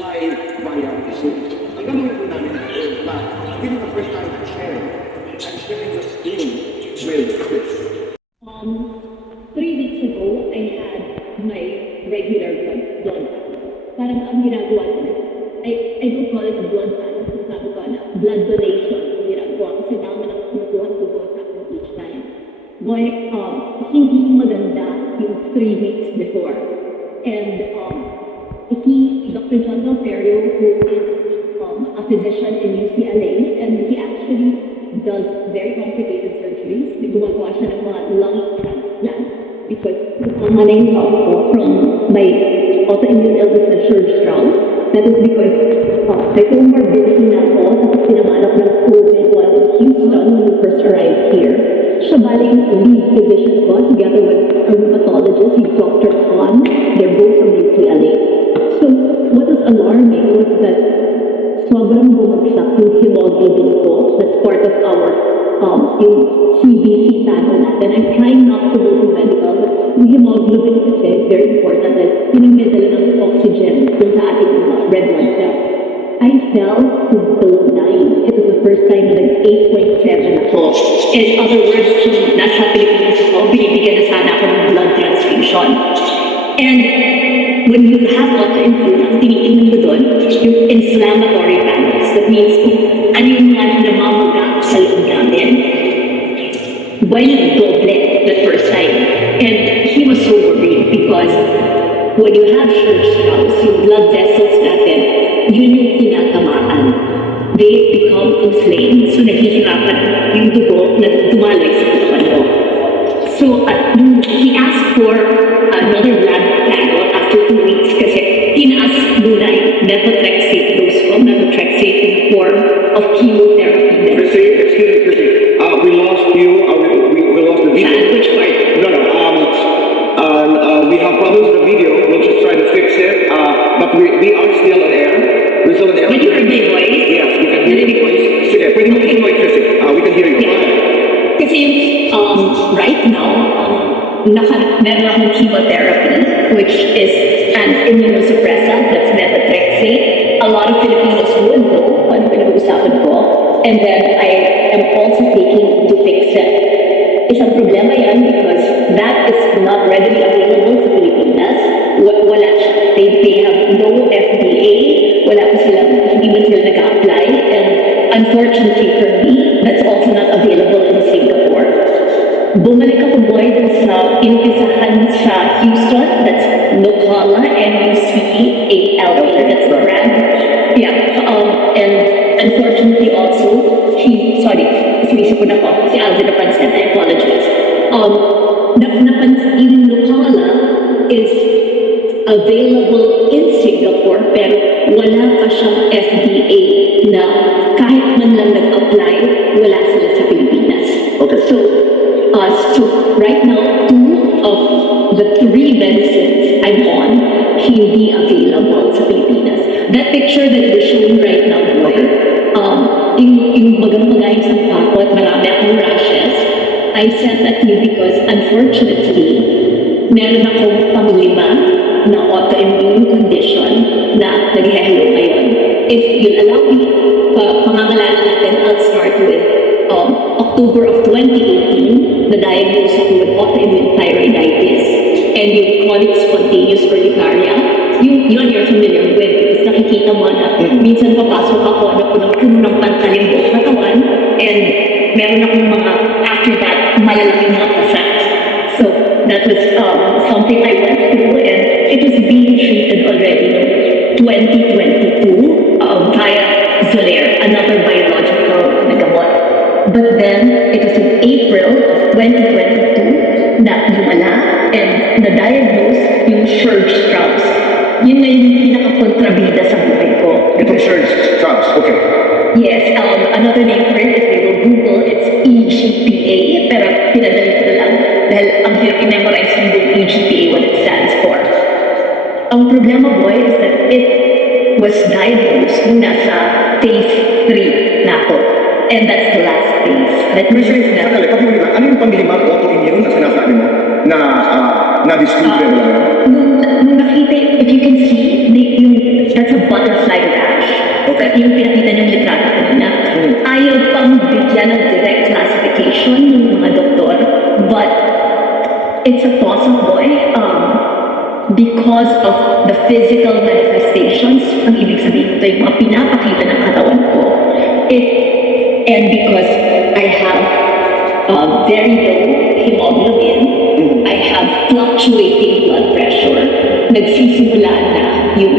live via Zoom. Ang gagawin po namin is na this is the first time I'm sharing the screen with Kris. 3 weeks ago, I had my regular blood. Parang ang ginagawa ko na, I don't call it a blood bank, sabi ko na, blood donation ang ginagawa kasi dami na kumukuha dugo sa akin each time. But hindi maganda yung 3 weeks before. And Dr. John Valterio, who is a physician in UCLA, and he actually does very complicated surgeries. Gumagawa siya ng mga lung transplant because namaning ko from my autoimmune illness na Sjögren's. That is because may comorbidity na ako, tapos pinamanap ng COVID while in Houston when we first arrived here. Siya baling lead physician ko together with a rheumatologist, si Dr. Khan. They're both from UCLA. So what was alarming was that sobrang bumagsak yung hemoglobin ko. That's part of our yung CBC panel natin. I'm trying not to go to medical, but yung hemoglobin kasi is very important dahil yun ang medala ng oxygen dun sa ating red blood cells. I fell to below 9. It was the first time na nag-8.7 ako. In other words, kung nasa Pilipinas ako, binibigyan na sana ako ng blood transfusion. And when you have autoimmune, ang tinitingnan mo doon, yung inflammatory panels. That means kung ano yung mga namamaga sa loob namin. Well, doble the first time. And he was so worried because when you have Sjögren's, yung blood vessels natin, yun yung tinatamaan. They become inflamed. So naghihirapan yung dugo na dumalay sa katawan mo. So he asked for another blood panel after 2 weeks kasi tinaas muna yung methotrexate dose ko, methotrexate in the form of chemotherapy. Chrissy, excuse me, Chrissy. We lost you. We lost the video. Saan? Which part? No. We have problems with the video. We'll just try to fix it. But we are still on air. We're still on air. Did you hear my voice? Yes, we can hear your voice. Sige, pwede mo kinuha, Chrissy. We can hear you. Yeah. Kasi right now, meron akong chemotherapy, which is an immunosuppressant, that's methotrexate. A lot of Filipinos would know kung ano pinag-uusapan ko. And then I am also taking Dupixent. Isang problema yan because that is not readily available sa Pilipinas. Wala siya. They have no FDA. Wala pa sila, hindi man sila nag-apply. And unfortunately for me, that's also not available in Singapore. Bumalik ako boy dun sa inumpisahan sa Houston, that's Nocala, N-U-C-A-L-A, that's the brand. Yeah, and unfortunately also, sinisip ko na po, si Alvin napansin, I apologize. Napansin, Nocala is available in Singapore, pero wala pa siyang FDA na kahit man lang nag-apply, wala sila sa Pilipinas. Okay. So right now, 2 of the 3 medicines I'm on hindi available sa Pilipinas. That picture that we're showing right now, yung magang-magayang sa pako at marami akong rashes, I sent that to you because unfortunately, meron akong pang-5 na autoimmune condition na nag-hello ngayon. If you'll allow me, pangangalanan natin, I'll start with October of 2018, na-diagnose ako with autoimmune thyroiditis and yung chronic spontaneous urticaria. Yun you're familiar with because nakikita mo na minsan papasok ako na puno ng pantal yung buong katawan and meron akong mga, after that, malalaking mga kasas. So that was something I went through and it was being treated already in 2022 via Xolair, another biological na gamot. But then, it was in April of 2022 na lumala and na-diagnose yung Sjögren's. Yun na yung pinaka-kontrabida sa buhay ko. Itong Sjögren's, okay. Yes, another name for it, if they will Google, it's EGPA, pero pinadali ko na lang dahil ang hirap i-memorize yung EGPA what it stands for. Ang problema, boy, is that it was diagnosed nung nasa phase 3 na ako. And that's the last phase. That means na... Ano yung pang-5 autoimmune na sinasabi mo na-discover mo lang? Nung nakita, if you can see, that's a butterfly yung pinakita niyong litrato kanina, ayaw pang bigyan ng direct classification ng mga doktor, but it's a toss-up boy. Because of the physical manifestations, ang ibig sabihin ito yung mga pinapakita ng katawan ko, and because I have very low hemoglobin, I have fluctuating blood pressure, nagsisimula na yung,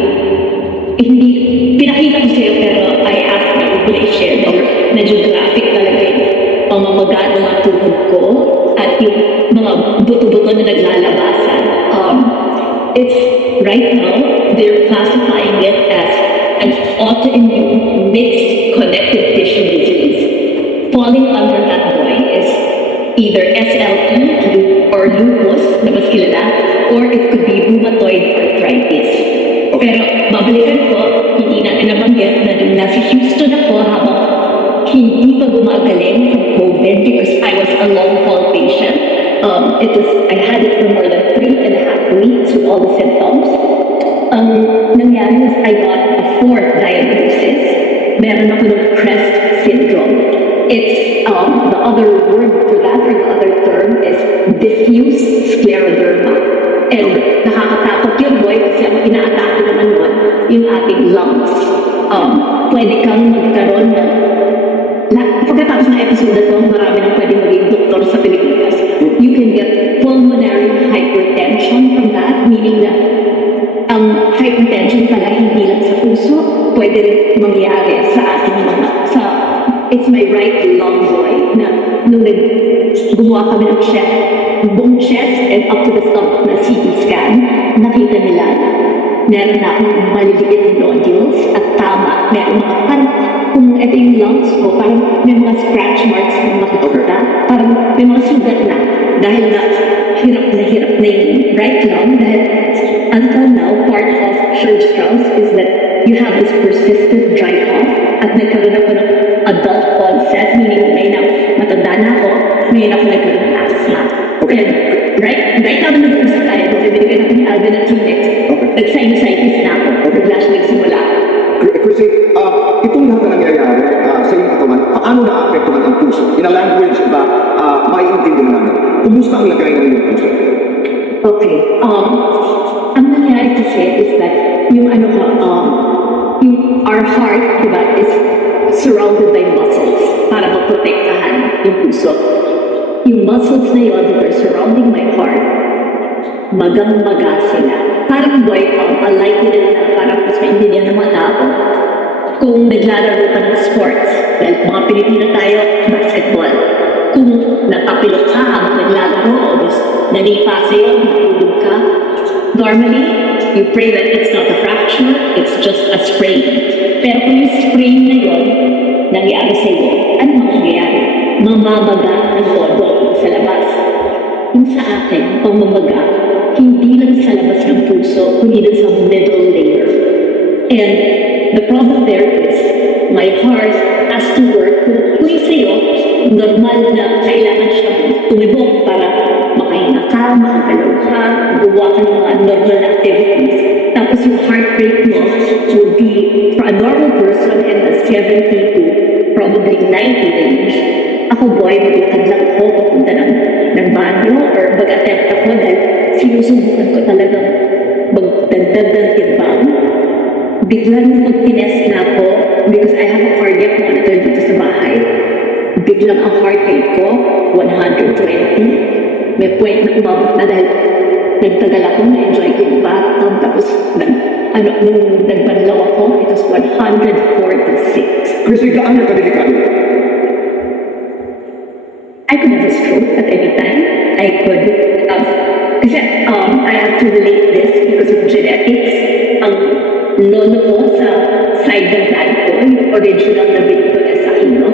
hindi, pinakita ko sa'yo pero I asked na will I share more, medyo graphic talaga yung pamamaga ng mga tuhod ko at yung mga buto-buto na naglalabasan. It's right now, they're classifying it as an autoimmune mixed connective tissue disease. Falling under that boy is either SLE or lupus, na mas kilala, or it could be rheumatoid arthritis. Pero babalikan ko, hindi natin nabanggit na nung nasa Houston ako habang hindi pa gumagaling from COVID because I was a long haul patient. I had it for more than 3.5 weeks with all the symptoms. Nangyari was I got a fourth diagnosis. Meron ako ng Kris syndrome. It's, the other word for that, or the other term is diffuse scleroderma. And nakakatakot yun, boy, kasi ang inaatake naman nun, yung ating lungs. Pwede kang magkaroon ng, pagkatapos ng episode na ito, marami nang pwede maging doktor sa Pilipinas. You can get pulmonary hypertension from that, meaning na ang hypertension pala hindi lang sa puso, pwede rin mangyari sa ating mga, it's my right lung boy, na nung gumawa kami ng buong chest and up to the stomach na CT scan, nakita nila meron na akong maliliit nodules at tama, meron mga parang kung ito yung lungs ko, parang may mga scratch marks na makikita, parang may mga sugat na dahil na hirap na yung right lung dahil until now, part of Schurz-Strauss is that you have this persistent dry cough at nagkaroon ako ng adult onset, meaning may na matanda na ako, ngayon ako nagkaroon ng asthma. Okay. And right now na nag-uusap tayo, binigyan ako ni Alvin at Phoenix, nag-sinusitis na ako, bigla siya nagsimula. Chrissy, itong lahat na nangyayari sa iyong katawan, paano na-apektuhan ang puso? In a language ba, maiintindihan namin. Kumusta ang lagay ng iyong puso? Okay. Ang nangyari kasi is that yung our heart, diba, is surrounded by muscles para maprotektahan yung puso. Yung muscles na yun that are surrounding my heart, magang-maga sila. Parang boy, alike nila na parang mas maintindihan ng mga tao. Kung naglalaro ka ng sports, well, mga Pilipino tayo, basketball. Kung natapilok ka habang naglalaro o nanipa sa'yo, matulog ka, normally, you pray that it's not a fracture, it's just a sprain. Pero kung yung sprain na yun, nangyari sa'yo, ano mangyayari? Mamamaga ng todo sa labas. Yung sa akin, pamamaga, hindi lang sa labas ng puso, kundi lang sa middle layer. And the problem there is, my heart has to work. Kung yung sa'yo, normal na kailangan siya tumibok para makahinga ka, makagalaw ka, gumawa ka ng mga normal activities. Tapos yung heart rate mo will be, for a normal person, in the 70 to probably 90 range. Ako, boy, maglakad lang ako papunta ng banyo or mag-attempt ako dahil sinusubukan ko talagang magdagdag ng timbang. Biglang mag-tinest na ako because I have a cardiac monitor dito sa bahay. Biglang ang heart rate ko, 120. May point na umabot na dahil nagtagal ako, na-enjoy ko yung bathtub, tapos nung nagbanlaw ako, it was 146. Chrissy, gaano ka delikado? I could have a stroke at any time. I could, kasi I have to relate this because of genetics. Ang lolo ko sa side ng dad ko, yung original na binito na sa Aquino,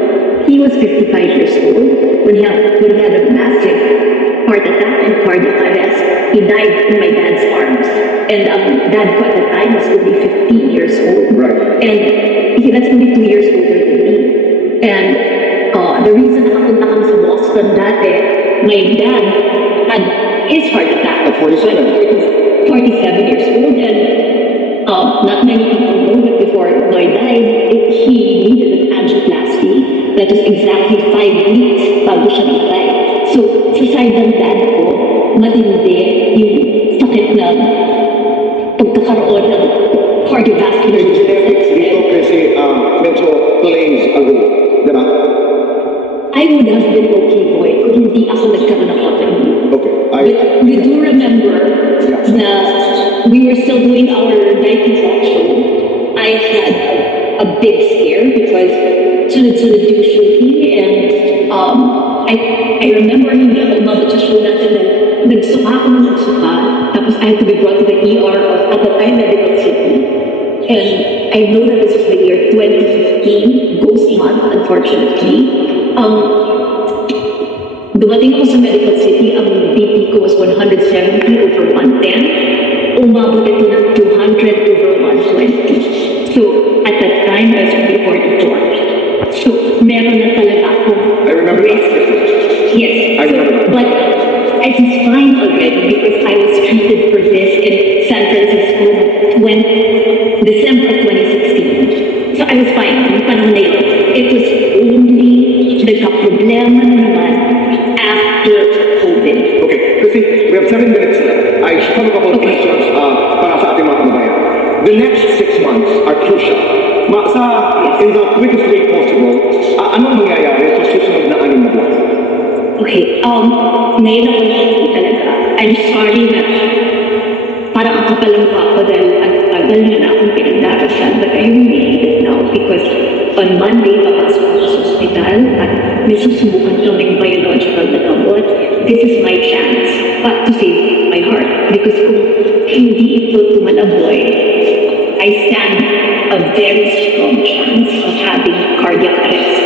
he was 55 years old when he had a massive heart attack and cardiac arrest. He died in my dad's arms. And dad ko at the time was only 15 years old. Right. And that's only 2 years older than me. And the reason nakapunta kami sa Boston dati, my dad had his heart attack At 47. 47 years old, and not many people know that before Noy died, he that was exactly 5 weeks bago siya namatay. So, sa side ng dad ko, matindi yung sakit na pagkakaroon ng cardiovascular disease. Dito kasi medyo plays a role, di ba? I would have been okay, boy, kung hindi ako nagkaroon ng autoimmune. Okay. But we do remember that we were still doing our night show. I had a big scare because sunod-sunod yung shooting, and I remember hindi ako umabot sa show natin na nagsuka ako ng nagsuka, tapos I had to be brought to the ER at the time Medical City. And I know that this is the year 2015, ghost month, unfortunately. Dumating ako sa Medical City, ang BP ko was 170/110. Umabot ito ng 200/120. So, at that time, I was only 44. So, meron na talaga akong I remember risk. Yes. I remember. But I was fine already because I was treated for this in San Francisco December 2016. So, I was fine. Yung panahon na yun. It was only nagka-problema na naman after COVID. Okay, kasi we have 7 minutes left. I should have a couple of questions para sa ating mga kababayan. The next 6 months are crucial. In the quickest way possible, anong mangyayari sa susunod na 6 na buwan? Okay, ngayon ako nakikinig talaga. I'm sorry na parang ang kapalang ako dahil ang tagal na akong pinagdarasal, but I really need it now because on Monday, papasok ako sa hospital at may susubukan kaming biological na gamot. This is my chance to save my heart because kung hindi ito tumalaboy, I stand a very strong chance of having cardiac arrest.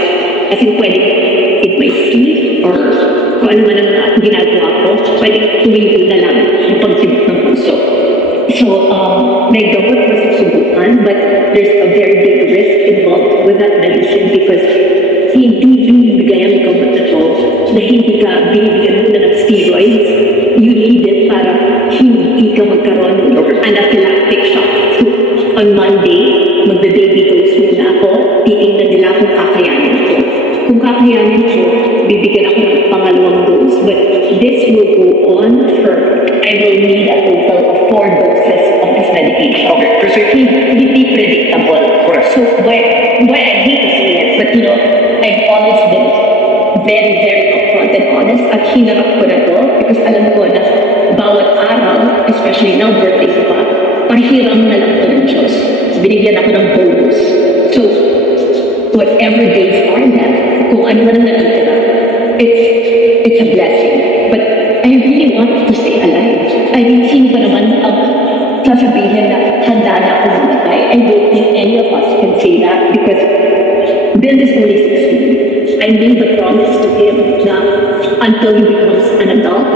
Kasi pwede it may sleep or kung ano man ang ginagawa ko, pwede tumigil na lang yung pagsibok ng puso. So, may gamot na susubukan, but there's a very big risk involved with that medicine because hindi binibigay ang gamot na to na hindi ka binibigyan mo na ng steroids. You need it para hindi ka magkaroon ng anaphylactic shock. So, on Monday, magbe-baby dose muna ako, titingnan nila kung kakayanin ko. Kung kakayanin ko, bibigyan ako ng pangalawang dose, but this will go on for, I will need a total of 4 doses of this medication. Okay, kasi Hindi predictable. Correct. So, why I hate to say it, but you know, I've always been very, very upfront and honest at hinarap ko na to because alam ko na bawat araw, especially now birthday ko pa, pahiram na lang ko ng Diyos. Binigyan ako ng bonus. So, whatever days are left, kung ano man ang natitira, it's a blessing. But I really want to stay alive. I mean, sino pa naman ang sasabihin na handa na ako mamatay? I don't think any of us can say that because Bill is only 16. I made the promise to him na until he becomes an adult,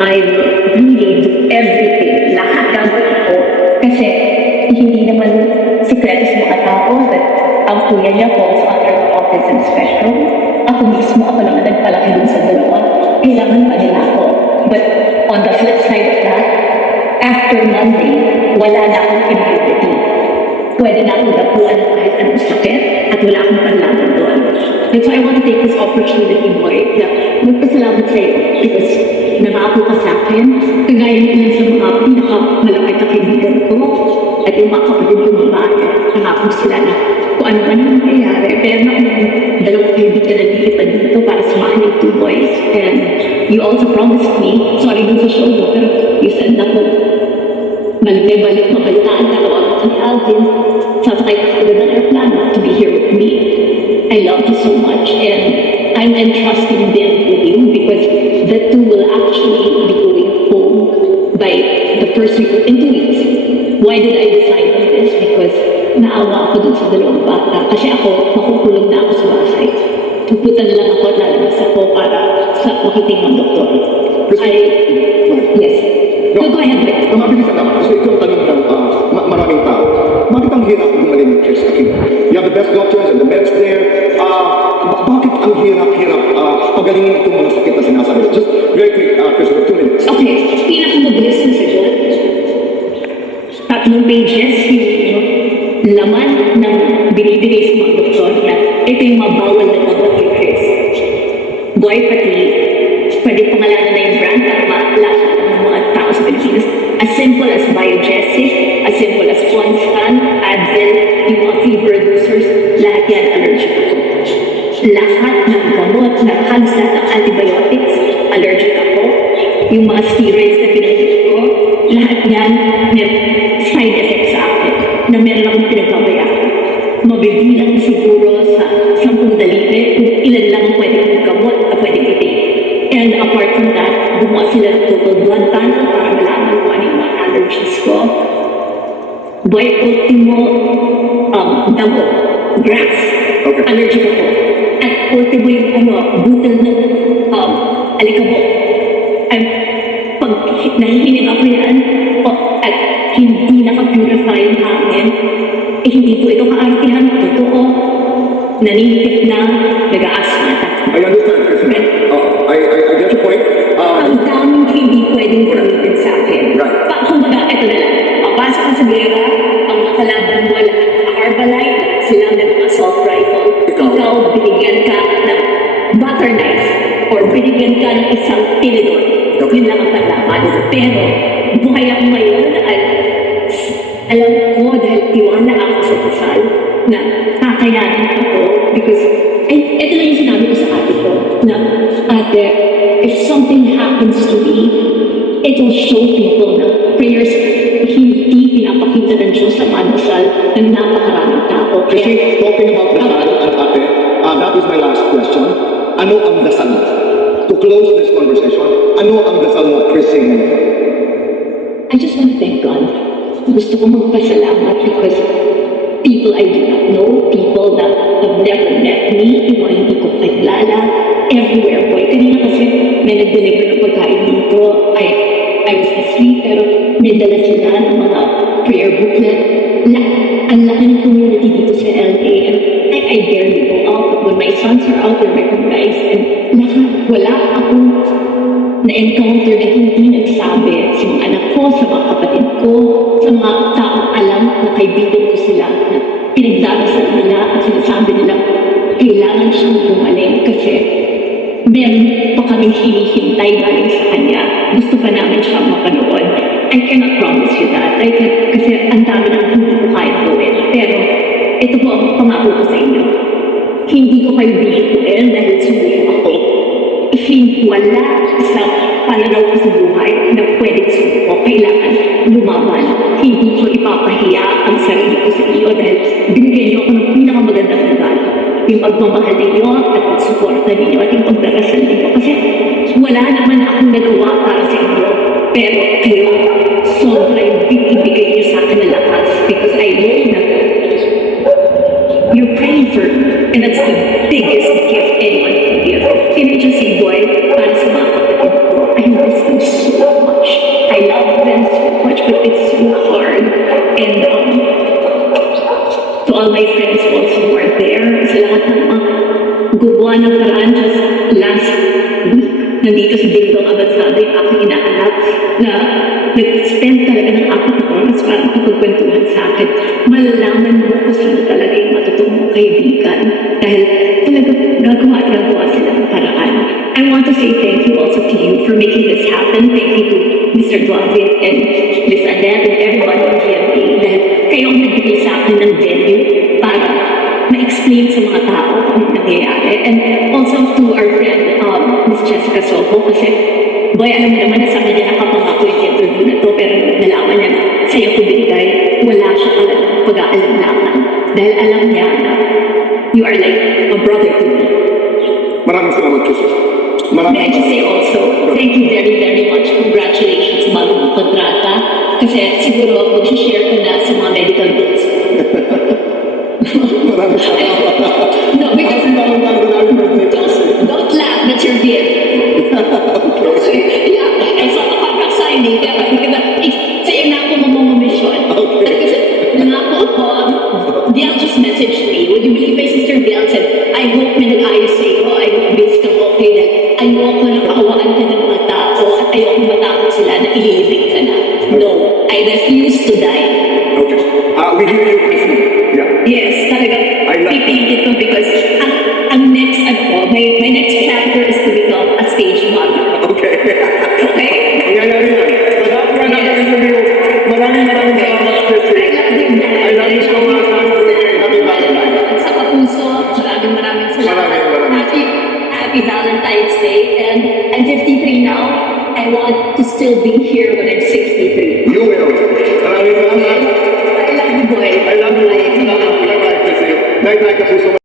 I will really do everything, lahat gagawin ko. Kasi hindi naman sikreto sa mga tao that ang kuya niya falls under the autism spectrum. Ako mismo, ako lang nagpalaki dun sa dalawa. Kailangan pa nila ako. But on the flip side of that, after Monday, wala na akong immunity. Pwede na akong dapuan ng kahit anong sakit at wala akong panlaban doon. And so I want to take this opportunity, boy, na magpasalamat sa iyo because nangako ka sa akin, kagaya niya sa mga pinakamalapit na kaibigan ko at yung mga kapatid kong babae, nangako sila na kung ano man ang nangyayari. Pero dalawang kaibigan na nilipad dito para samahan yung 2 boys. And you also promised me, sorry dun sa show mo, pero you said na kung mabalik mabalitaan na ako sa Alvin, sasakay ka sa ng airplane to be here with me. I love you so much and I'm entrusting them with you because the 2 will actually be going home by the first week in 2 weeks. Why did I decide on this? Because naawa ako dun sa dalawang bata kasi ako, makukulong na ako sa bahay. Pupunta na lang ako at lalabas ako para sa makiting ng doktor. Yes. Go ahead, Rick. Mabilisan lang, kasi ito ang tanong ng maraming tao. Bakit ang hirap gumaling ng Kris Aquino? You have the best doctors and the meds there. Bakit ang hirap pagalingin itong mga sakit na sinasabi? Just very quick, Kris, for 2 minutes. Okay, pinakamabilis na sagot. 3 pages yung laman ng binibigay sa mga doktor na ito yung mga bawal na gamot kay Kris. Boy, pati pwede pangalanan na yung brand para malaman ng mga tao sa Pilipinas. As simple as Biogesic, as simple as Constan, Advil, yung mga fever reducers, lahat yan allergic ako. Lahat ng gamot, halos lahat ng antibiotics, allergic ako. Yung mga steroids na pinagin ko, lahat yan may side effects sa akin na meron akong pinagbabayaan. Mabibilang siguro sa 10 daliri kung ilan lang ang pwedeng gamot na pwedeng i-take. And apart from that, gumawa sila ng total blood panel para malaman kung ano yung mga allergies ko. Boy, ultimo, damo, grass, Okay. allergic ako. At ultimo yung butal ng alikabok. At pag nahihinig ako yan, at hindi naka-purify yung hangin, hindi ko ito kaartihan, totoo, naninitip na, nag-a-asthma. I understand, Kris. I get your point. Ang daming hindi pwedeng gamitin sa akin. Right. Kumbaga, ito na lang. Papasok ka sa gera, ang nakalaban mo lahat ng Arbalite, sila ng assault rifle. Ikaw, binigyan ka ng butter knife or binigyan ka ng isang tinidor. Okay. Yun lang ang panlaban. Pero, buhay ako ngayon at alam ko dahil tiwala ako sa kasal na kakayanin ako because ito lang yung sinabi ko sa ate ko na ate, if something happens to me, it will show people na prayers hindi pinapakita ng Diyos sa manasal ng napakaraming tao. Kasi talking about dasal, ate, that is my last question. Ano ang dasal mo? To close this conversation, ano ang dasal mo, Kris? I just want to thank God. Gusto ko magpasalamat because people I do not know, people that have never met me, yung mga hindi ko kilala, everywhere boy. Kanina kasi may nag-deliver ng pagkain dito. I was asleep pero may dala sila ng mga prayer booklet. Ang laki ng community dito sa LA. And I barely go out. But when my sons are out, they're recognized. And wala akong na-encounter na hindi nagsabi sa mga anak ko, sa mga kapatid ko, sa mga taong alam na kaibigan ko sila, na pinagdarasal nila at sinasabi nila, kailangan siyang gumaling kasi meron pa kaming hinihintay galing sa kanya. Gusto pa namin siyang mapanood. I cannot promise you that. Kasi ang dami ng hindi ko kaya gawin. Pero ito po ang pangako ko sa inyo. Hindi ko kayo bihikuin dahil sumuko ako. Wala sa pananaw ko sa buhay na pwedeng sumuko. Kailangan lumaban. Hindi ko ipapahiya ang sarili ko sa iyo dahil binigyan niyo ako ng pinakamagandang regalo. Yung pagmamahal ninyo at pagsuporta ninyo at yung pagdarasal ninyo. Kasi wala naman akong nagawa para sa inyo. Pero kayo, sobrang ibigay niyo sa akin na lakas because I know na you're praying for me. And that's the biggest gift anyone can give. Can I just say, boy, para sa mga kapatid ko, I miss them so much. I love them so much, but it's so hard. And to all my friends also who are there, sa lahat ng mga gumawa ng paraan just last week, nandito sa Bindong Abansado yung aking inaanak na nag-spend talaga ng 4 na oras para makapagkwentuhan sa akin. Malalaman mo kung sino talaga yung matutuong mong kaibigan dahil talaga gagawa sila ng paraan. I want to say thank you also to you for making this happen. Thank you to Mr. Duarte and Ms. Annette and everyone on GMA dahil kayo ang nagbigay sa akin ng venue para ma-explain sa mga tao kung ano nangyayari. And also to our friend, Ms. Jessica Soho, kasi boy, alam mo naman na sa kanya nakapangako yung interview na to, pero nalaman niya na sa'yo ko binigay, wala siya pag-aalam-laman. Dahil alam niya na you are like a brother to me. Maraming salamat, Kris. May I just say also, thank you very, very much. Congratulations sa bagong kontrata. Kasi siguro mag-share ka na sa mga medical bills. Maraming salamat. No, because don't laugh, that's your gift. Yeah, I saw the contract signing. Sa'yo na ako mamamamission. Kasi nangako ko, Biel just messaged me. Would you believe my sister Biel said, I hope may nag-ayos sa'yo. I hope bills kang okay na. Ayoko na kaawaan ka ng mga tao at ayoko matakot sila na ililibig ka na. No, I refuse to die. Okay. We hear you, Kris. Yeah. Yes, talaga. Pipilit ko because ang maraming salamat. Maraming. Happy Valentine's Day. And I'm 53 now. I want to still be here when I'm 63. You will. Maraming salamat. I love you, boy. I love you. Salamat. Bye-bye. Night-night, kapuso.